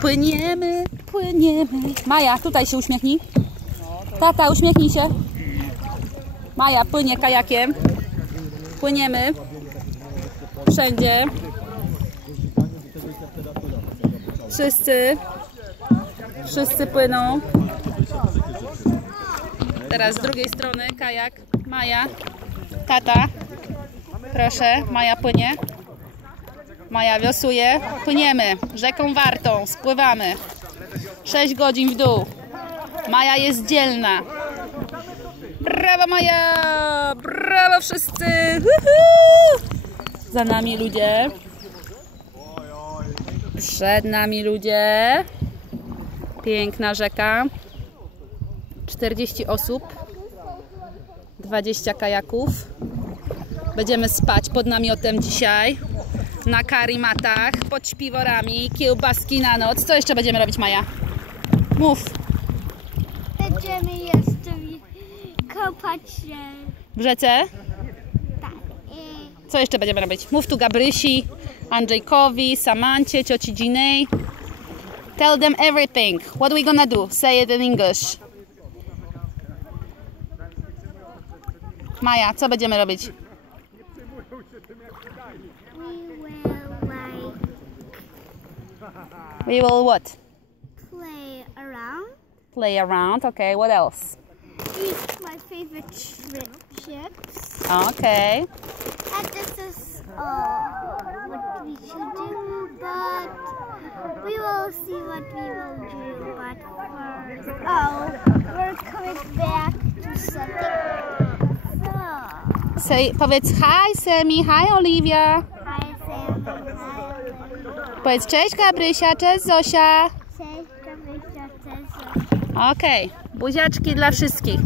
Płyniemy, płyniemy. Maja, tutaj się uśmiechnij. Tata, uśmiechnij się. Maja płynie kajakiem. Płyniemy. Wszędzie. Wszyscy. Wszyscy płyną. Teraz z drugiej strony kajak. Maja. Tata. Proszę, Maja płynie. Maja wiosuje. Płyniemy rzeką Wartą. Spływamy. 6 godzin w dół. Maja jest dzielna. Brawo Maja! Brawo wszyscy! Uhu! Za nami ludzie. Przed nami ludzie. Piękna rzeka. 40 osób. 20 kajaków. Będziemy spać pod namiotem dzisiaj. Na karimatach, pod śpiworami, kiełbaski na noc. Co jeszcze będziemy robić, Maja? Mów. Będziemy jeszcze kopać się. W rzece? Tak. Co jeszcze będziemy robić? Mów tu Gabrysi, Andrzejkowi, Samancie, cioci Ginej. Tell them everything. What we gonna do? Say it in English. Maja, co będziemy robić? We will like We will what? play around. Play around. Okay, what else? Eat my favorite chips. Okay. And this is uh, what we should do, but we will see what we will do. But first, oh, we're coming back to something. So, Say, powiedz hi Semi, hi Olivia. Powiedz cześć Gabrysia, cześć Zosia. Cześć, Gabrysia, cześć. Okej, buziaczki dla wszystkich.